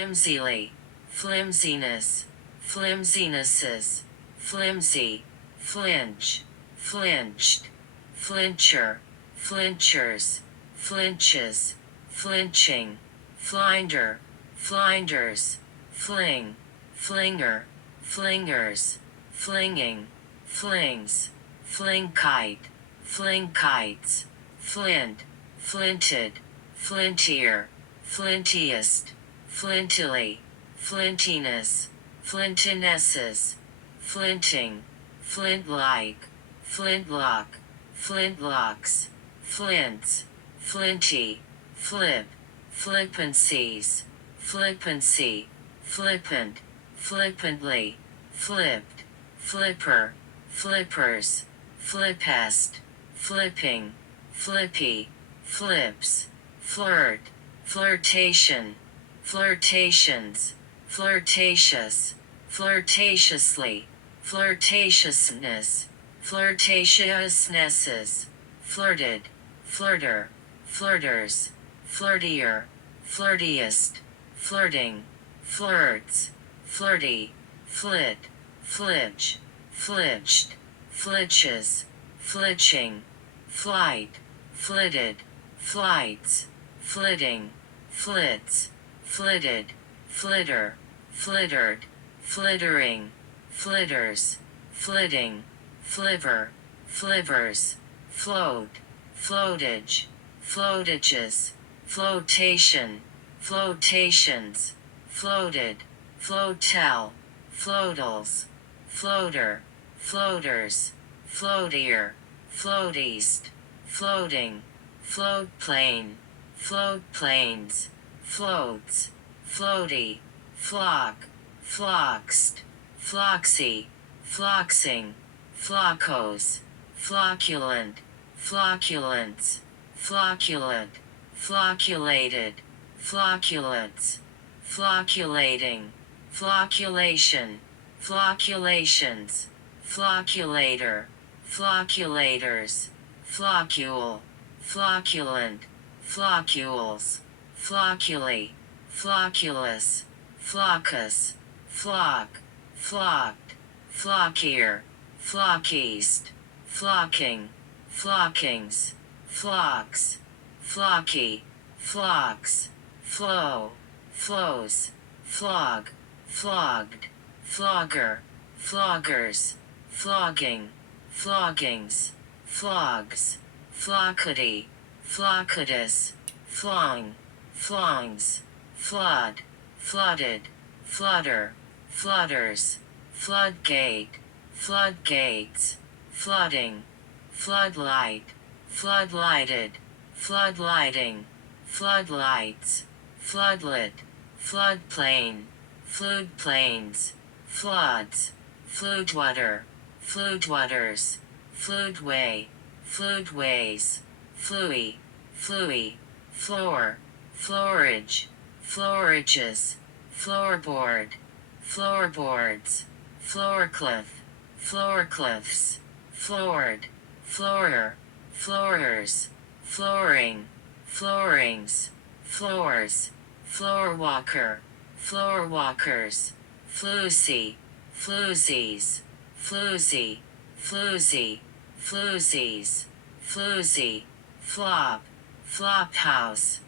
flimsily, flimsiness, flimsinesses, flimsy, flinch, flinched, flincher, flinchers, flinches, flinching, flinder, flinders, fling, flinger, flingers, flinging, flings, fling kite, fling kites, flint, flinted, flintier, flintiest, flintily, flintiness, flintinesses, flinting, flint-like, flintlock, flintlocks, flints, flinty, flip, flippancies, flippancy, flippant, flippantly, flipped, flipper, flippers, flippest, flipping, flippy, flips, flirt, flirtation, flirtations, flirtatious, flirtatiously, flirtatiousness, flirtatiousnesses, flirted, flirter, flirters, flirtier, flirtiest, flirting, flirts, flirty, flit, flitch, flitched, flitches, flitching, flight, flitted, flights, flitting, flits, flitted, flitter, flittered, flittering, flitters, flitting, flivver, flivvers, float, floatage, floatages, flotation, flotations, floated, floatel, floatals, floater, floaters, floatier, floateast, floating, floatplane, floatplanes, floats, floaty, flock, floxed, floxy, floxing, flockos, flocculent, flocculents, flocculate, flocculated, flocculates, flocculating, flocculation, flocculations, flocculator, flocculators, floccule, flocculent, floccules, flocculi, flocculus, floccus, flock, flocked, flockier, flockeast, flocking, flockings, flocks, flocky, flocks, flow, flows, flog, flogged, flogger, floggers, flogging, floggings, flogs, flockety, flockatus, flong, flongs, flood, flooded, flutter, flutters, floodgate, floodgates, flooding, floodlight, floodlighted, floodlighting, floodlights, floodlit, floodplain, floodplains, floods, floodwater, floodwaters, floodway, floodways, fluey, fluey, floor, floorage, floorages, floorboard, floorboards, floorcliff, floorcliffs, floored, floorer, floorers, flooring, floorings, floors, floorwalker, floorwalkers, flusy, floozies, floozy, floozy, floozies, floozy, flop, flophouse,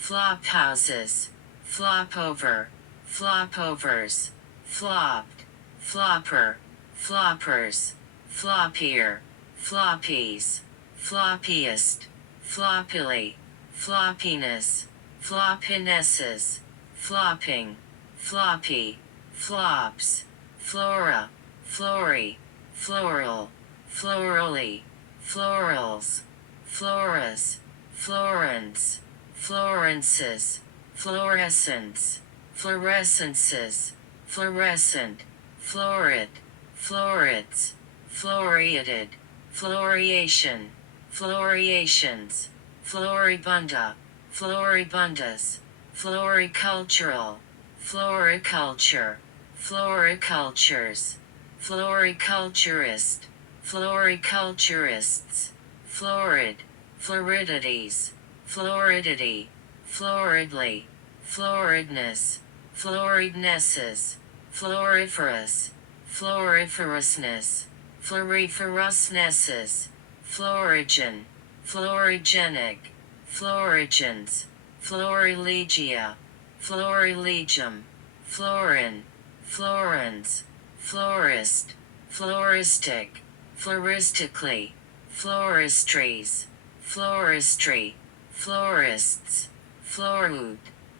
flophouses, flopover, flopovers, flopped, flopper, floppers, floppier, floppies, floppiest, floppily, floppiness, floppinesses, flopping, floppy, flops, flora, flory, floral, florally, florals, floras, florence, florences, fluorescence, fluorescences, fluorescent, florid, florets, floriated, floriation, floriations, floribunda, floribundas, floricultural, floriculture, floricultures, floriculturist, floriculturists, florid, floridities, floridity, floridly, floridness, florigenesis, floriferous, floriferousness, floriferousnesses, florigen, florigenic, florigens, florilegia, florilegium, florin, florins, florist, floristic, floristically, floristries, floristry, florists, florwood,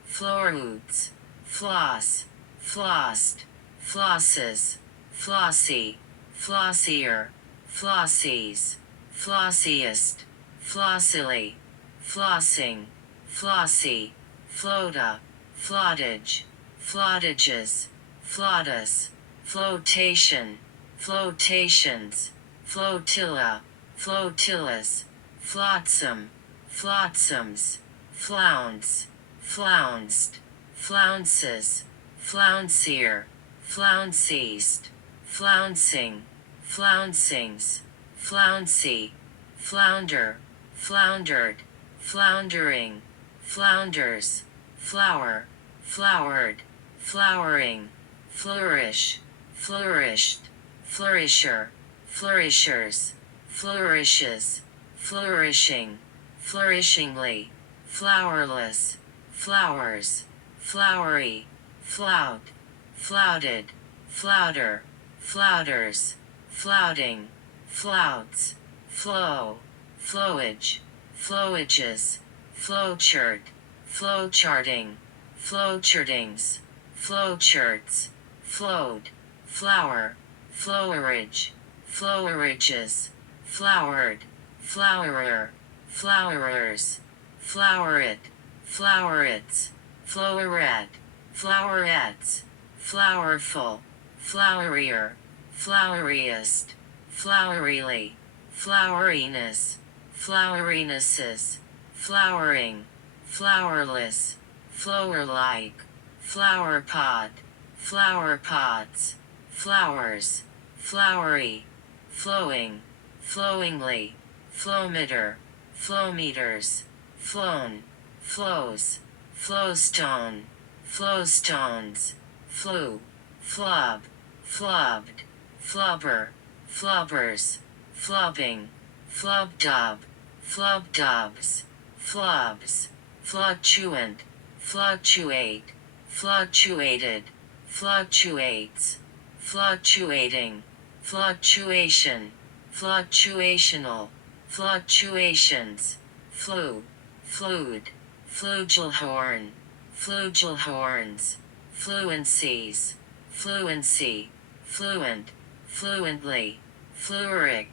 florwoods, floss, flossed, flosses, flossy, flossier, flossies, flossiest, flossily, flossing, flossy, floata, flottage, flottages, flotus, flotation, flotations, flotilla, flotillas, flotsam, flotsams, flounce, flounced, flounces, flouncier, flounced, flouncing, flouncings, flouncy, flounder, floundered, floundering, flounders, flower, flowered, flowering, flourish, flourished, flourisher, flourishers, flourishes, flourishing, flourishingly, flowerless, flowers, flowery, flout, flouted, flouter, flouters, flouting, flouts, flow, flowage, flowages, flowchart, flowcharting, flowchartings, flowcharts, flowed, flower, flowerage, flowerages, flowered, flowerer, flowerers, floweret, flowerets, floweret, flowerets, flowerful, flowerier, floweriest, flowerily, floweriness, flowerinesses, flowering, flowerless, flower-like, flowerpot, flowerpots, flowers, flowery, flowing, flowingly, flowmeter, flowmeters, flown, flows, flowstone, flowstones, flew, flub, flubbed, flubber, flubbers, flubbing, flubdub, flubdubs, flubs, fluctuant, fluctuate, fluctuated, fluctuates, fluctuating, fluctuation, fluctuational, fluctuations, flu, fluid, flugelhorn, flugelhorns, fluencies, fluency, fluent, fluently, fluoric,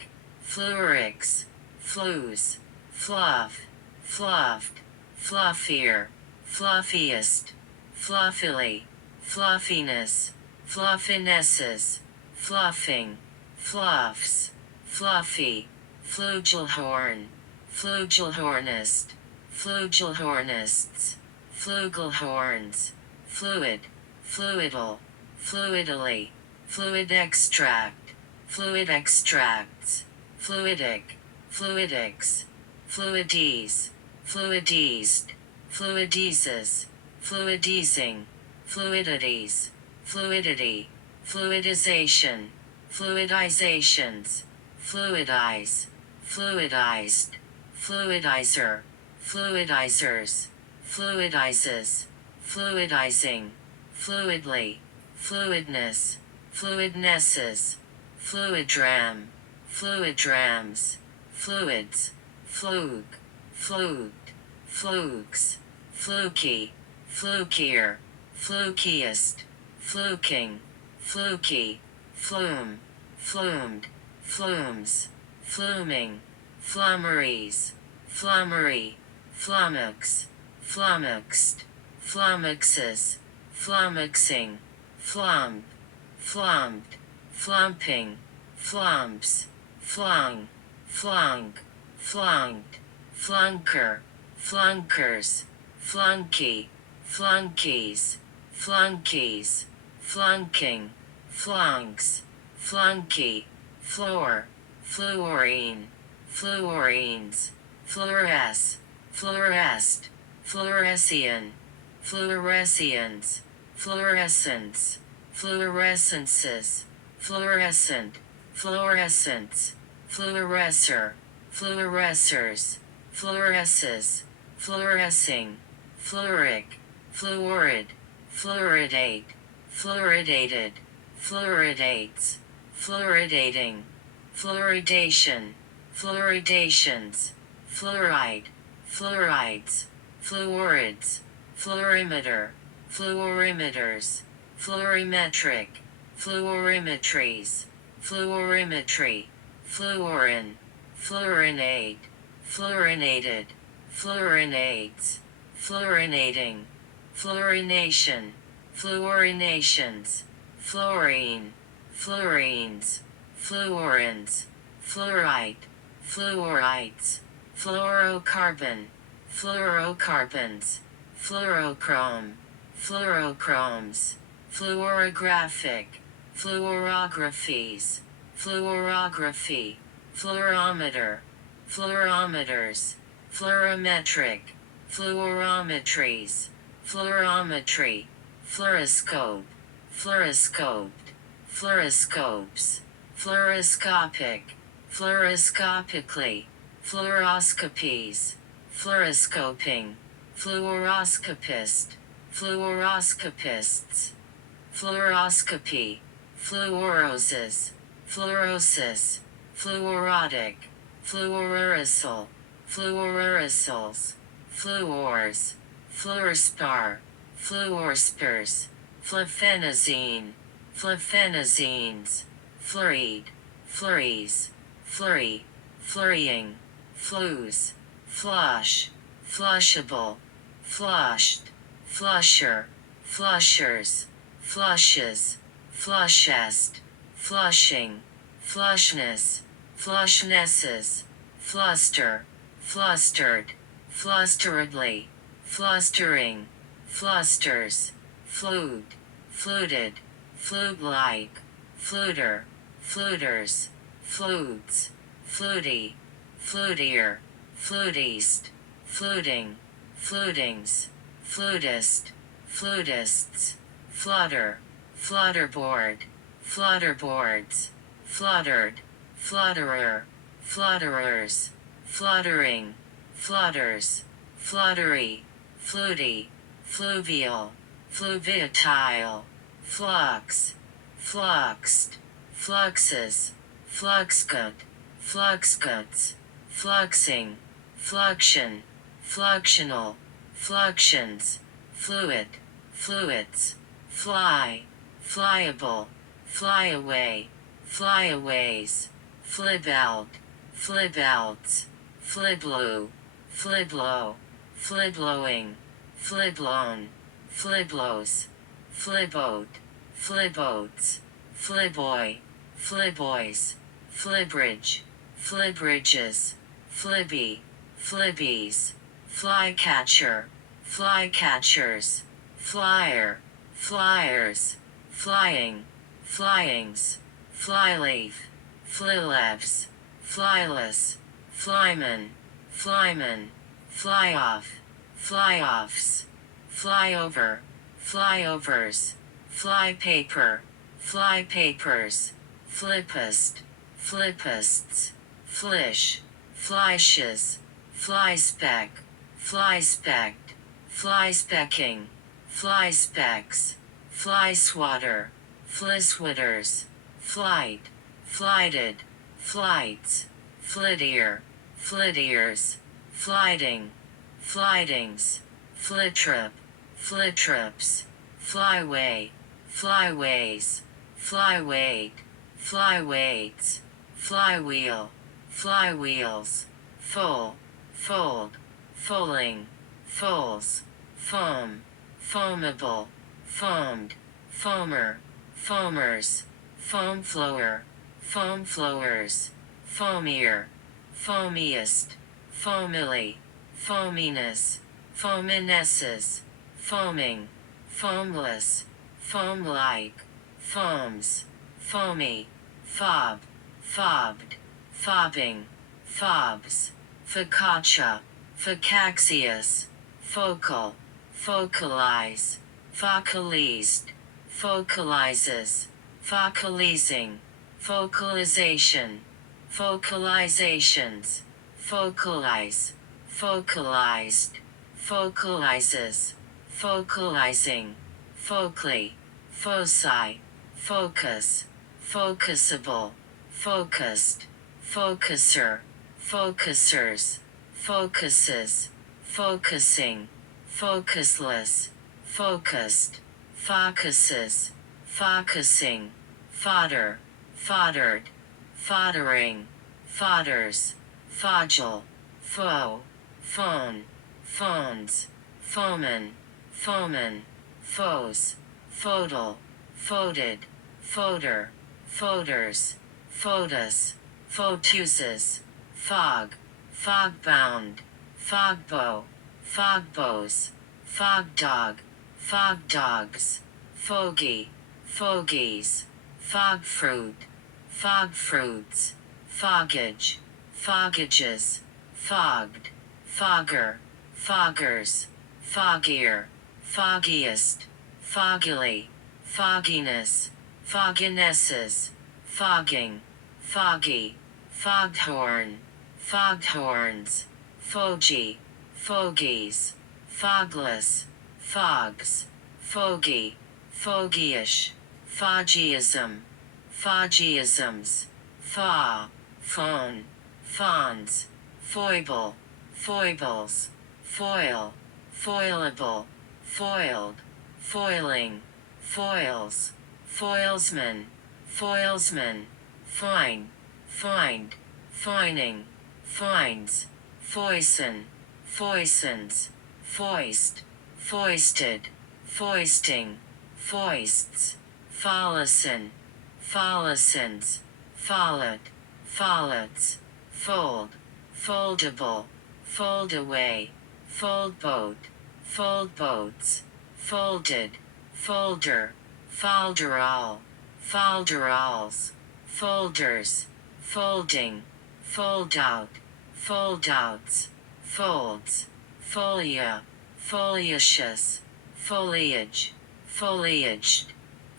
fluorix, flues, fluff, fluffed, fluffier, fluffiest, fluffily, fluffiness, fluffinesses, fluffing, fluffs, fluffy, flugelhorn, flugelhornist, flugelhornists, flugelhorns, fluid, fluidal, fluidally, fluid extract, fluid extracts, fluidic, fluidics, fluides, fluidized, fluidizes, fluidizing, fluidities, fluidity, fluidization, fluidizations, fluidize, fluidized, fluidizer, fluidizers, fluidizes, fluidizing, fluidly, fluidness, fluidnesses, fluidram, fluidrams, fluids, fluke, fluked, flukes, fluky, flukier, flukiest, fluking, fluky, flume, flumed, flumes, fluming, flummeries, flummery, flummox, flummoxed, flummoxes, flummoxing, flump, flumped, flumping, flumps, flung, flunk, flunked, flunker, flunkers, flunky, flunkies, flunkies, flunking, flunks, flunky, floor, fluorine, fluorines, fluoresce, fluoresced, fluorescein, fluorescience, fluorescence, fluorescences, fluorescent, fluorescence, fluorescer, fluorescers, fluoresces, fluorescing, fluoric, fluorid, fluoridate, fluoridated, fluoridates, fluoridating, fluoridation, fluoridations, fluoride, fluorides, fluorids, fluorimeter, fluorimeters, fluorimetric, fluorimetries, fluorimetry, fluorin, fluorinate, fluorinated, fluorinates, fluorinating, fluorination, fluorinations, fluorine, fluorines, fluorins, fluorite, fluorites, fluorocarbon, fluorocarbons, fluorochrome, fluorochromes, fluorographic, fluorographies, fluorography, fluorometer, fluorometers, fluorometric, fluorometries, fluorometry, fluoroscope, fluoroscoped, fluoroscopes, fluoroscopic, fluoroscopically, fluoroscopies, fluoroscoping, fluoroscopist, fluoroscopists, fluoroscopy, fluorosis, fluorosis, fluorotic, fluoroaerosol, fluoroaerosols, fluors, fluorspar, fluorspurs, flufenazine, flufenazines, fluoride, flurries, flurry, flurrying, flues, flush, flushable, flushed, flusher, flushers, flushes, flushest, flushing, flushness, flushnesses, fluster, flustered, flusteredly, flustering, flusters, flute, fluted, flute-like, fluter, fluters, flutes, fluty, flutier, fluteast, fluting, flutings, flutist, flutists, flutter, flutterboard, flutterboards, fluttered, flutterer, flutterers, fluttering, flutters, fluttery, fluty, fluvial, fluviatile, flux, fluxed, fluxes, fluxgut, fluxguts, fluxing, fluxion, fluxional, fluxions, fluid, fluids, fly, flyable, flyaway, flyaways, flibelt, flibelts, fliblu, fliblo, fliblowing, fliblone, fliblos, flibote, flibotes, fliboy, fliboys, flibridge, flibridges, flibby, flibbies, flycatcher, flycatchers, flyer, flyers, flying, flyings, flyleaf, flylefs, flyless, flyman, flyman, flyoff, flyoffs, flyover, flyovers, flypaper, flypapers, flippist, flippists, flish, flyshes, flyspeck, flyspecked, flyspecking, flyspecs, flyswatter, flyswitters, flight, flighted, flights, flitier, flitiers, flighting, flightings, flitrip, flitrips, flyway, flyways, flyweight, flyweights, flywheel, flywheels, full, fold, foaling, foals, foam, foamable, foamed, foamer, foamers, foam flower, foam flowers, foamier, foamiest, foamily, foaminess, foaminesses, foaming, foamless, foam-like, foams, foamy, fob, fobbed, fobbing, fobs, focaccia, focaxious, focal, focalize, focalized, focalizes, focalizing, focalization, focalizations, focalize, focalized, focalizes, focalizing, focally, foci, focus, focusable, focused, focuser, focusers, focuses, focusing, focusless, focused, focuses, focusing, fodder, foddered, foddering, fodders, foggle, foe, phone, phones, foeman, foeman, foes, fodal, folded, foder, foders, foetus, foetuses, fog, fogbound, fogbow, fogbows, fogdog, fogdogs, fogey, fogies, fogfruit, fogfruits, foggage, foggages, fogged, fogger, foggers, foggier, foggiest, foggily, fogginess, fogginesses, fogging, foggy, foghorn, foghorns, fogey, fogies, fogless, fogs, fogey, fogyish, foggyism, foggyisms, faw, phone, fawns, foible, foibles, foil, foilable, foiled, foiling, foils, foilsman, foilsman, fine, find, fining, finds, foison, foisons, foist, foisted, foisting, foists, follison, follisons, follet, follets, fold, foldable, foldaway, foldboat, foldboats, folded, folder, folderol, folderols, folders, folding, foldout, foldouts, folds, folia, foliaceous, foliage, foliaged,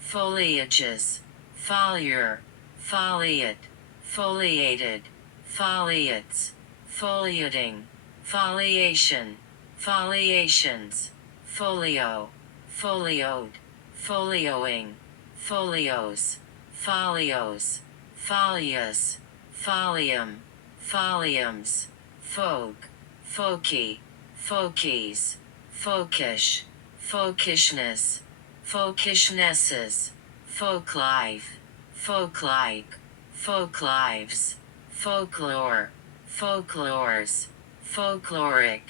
foliages, foliar, foliate, foliated, foliates, foliating, foliation, foliations, folio, folioed, folioing, folios, folios, folius, folium, foliums, folk, folky, folkies, folkish, folkishness, folkishnesses, folklife, folklike, folklives, folklore, folklores, folkloric,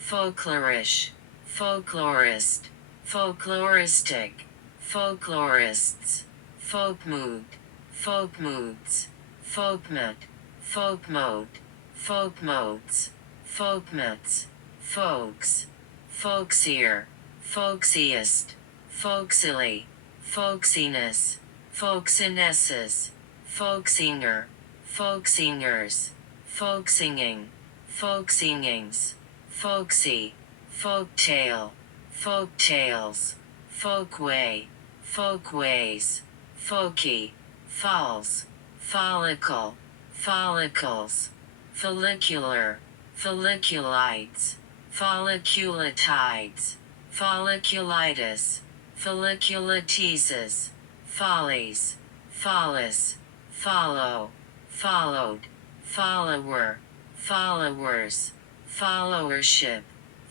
folklorish, folklorist, folkloristic, folklorists, folkmood, folkmoods, folkmot, folkmode, folkmodes, folkmots, folks, folksier, folksiest, folksily, folksiness, folksinesses, folksinger, folksingers, folksinging, folksingings, folksy, folktale, folktales, folkway, folkways, folky, falls, follicle, follicles, follicular, folliculites, folliculatides, folliculitis, folliculiteases, follies, follis, follow, followed, follower, followers, followership,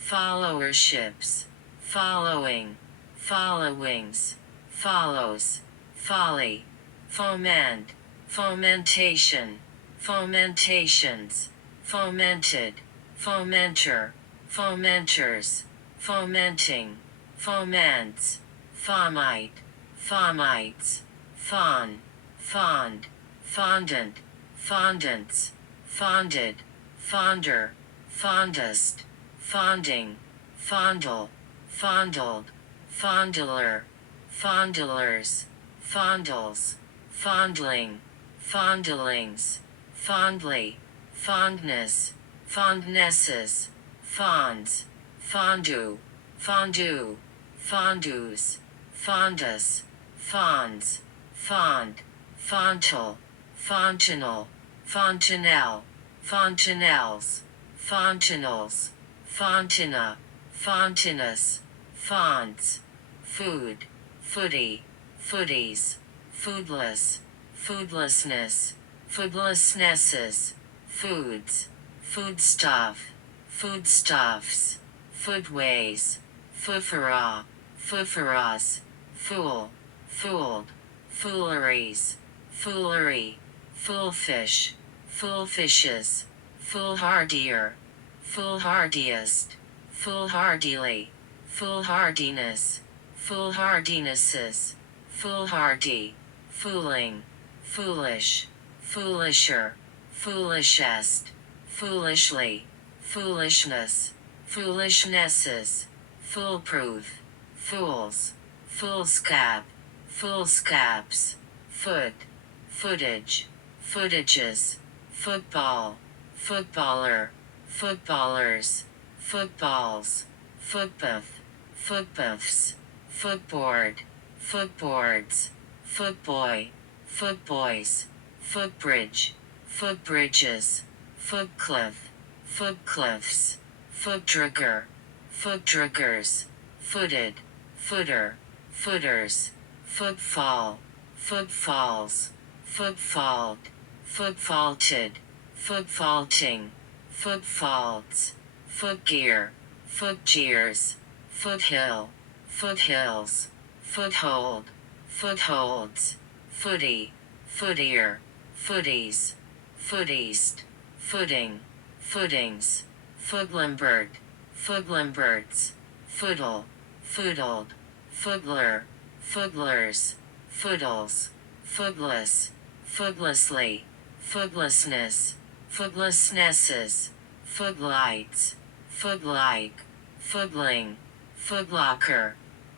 followerships, following, followings, follows, folly, foment, fomentation, fomentations, fomented, fomenter, fomenters, fomenting, foments, fomite, fomites, fawn, fond, fondant, fondants, fonded, fonder, fondest, fonding, fondle, fondled, fondler, fondlers, fondles, fondling, fondlings, fondly, fondness, fondnesses, fonds, fondue, fondue, fondues, fondus, fonds, fond, fontal, fontanel, fontanelle, fontanelles, fontanels, fontina, fontinus, fonts, food, footy, footies, foodless, foodlessness, foodlessnesses, foods, foodstuff, foodstuffs, footways, foofara, foofaras, fool, fooled, fooleries, foolery, foolfish, foolfishes, foolhardier, foolhardiest, foolhardily, foolhardiness, foolhardinesses, foolhardy, fooling, foolish, foolisher, foolishest, foolishly, foolishness, foolishnesses, foolproof, fools, foolscap, foolscaps, foot, footage, footages, football, footballer, footballers, footballs, footbuff, footbuffs, footboard, footboards, footboy, footboys, footbridge, footbridges, footcliff, footcliffs, footdrigger, footdriggers, footed, footer, footers, footfall, footfalls, footfalled, footfaulted, footfaulting, footfalls, footgear, footgears, foothill, foothills, foothold, footholds, footy, footier, footies, footeast, footing, footings, footlimbert, footlimberts, foodle, foodled, foodler, foodlers, foodles, foodless, foodlessly, foodlessness, foodlessnesses, foodlights, foodlike, foodling, foodlocker,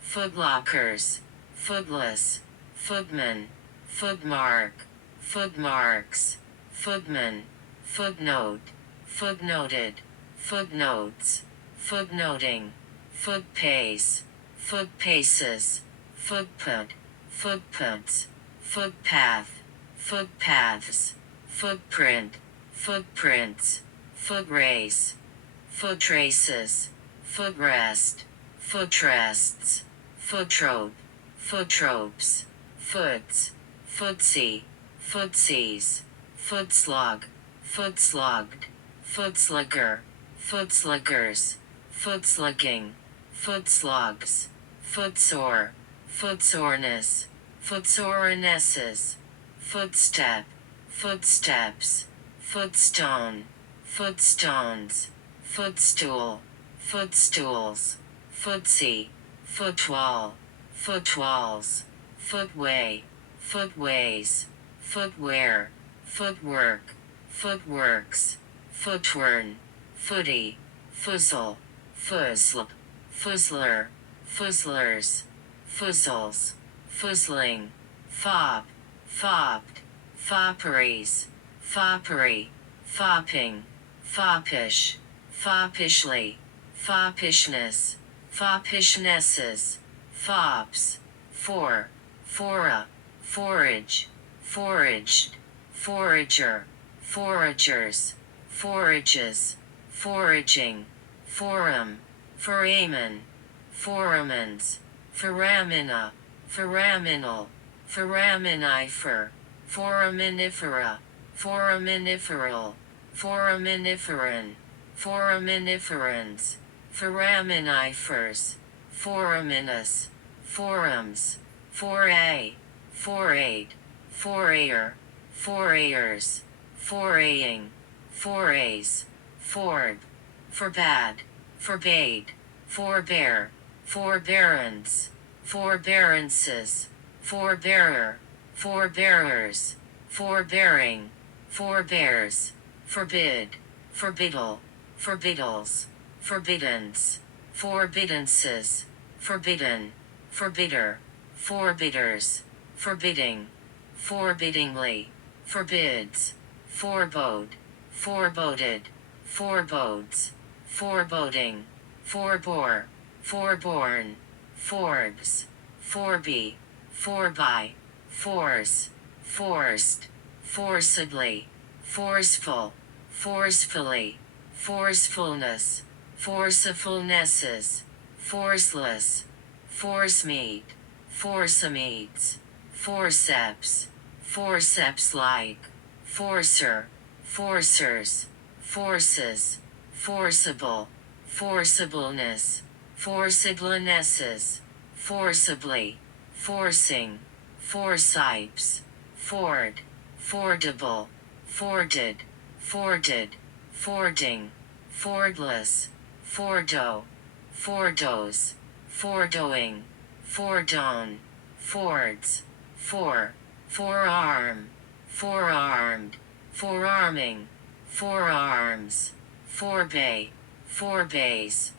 foodlockers, foodless, footman, footmark, footmarks, footman, footnote, footnoted, footnotes, footnoting, footpace, footpaces, footput, footputs, footpath, footpaths, footprint, footprints, footrace, footraces, footrest, footrests, footrope, footropes, foots, footsie, footsies, footslug, footslugged, footslugger, footsluggers, footslugging, footslugs, footsore, footsoreness, footsorenesses, footstep, footsteps, footstone, footstones, footstool, footstools, footsie, footwall, footwalls, footway, footways, footwear, footwork, footworks, footwern, footy, fuzzle, fuzzle, fuzzler, fuzzlers, fuzzles, fuzzling, fop, fopped, fopperies, foppery, fopping, foppish, foppishly, foppishness, foppishnesses, fops, fora, forage, foraged, forager, foragers, forages, foraging, forum, foramen, foramens, foramina, foraminal, foraminifer, foraminifera, foraminiferal, foraminiferan, foraminiferans, foraminifers, foraminus, forums, foray, forayed, forayer, forayers, foraying, forays, forb, forbade, forbade, forbear, forbearance, forbearances, forbearer, forbearers, forbearing, forbears, forbid, forbiddle, forbiddles, forbiddance, forbiddances, forbidden, forbidder, forbidders, forbidding, forbiddingly, forbids, forebode, foreboded, forebodes, foreboding, forebore, forborn, Forbes, forby, forby, force, forced, forcibly, forceful, forcefully, forcefulness, forcefulnesses, forceless, forcemeat, forcemeats, forceps, forceps-like, forcer, forcers, forces, forcible, forcibleness, forciblenesses, forcibly, forcing, forcipes, ford, fordable, forded, forded, fording, fordless, fordo, fordos, fordoing, fordone, fords, forearm, forearmed, forearming, forearms, forebay, forebays,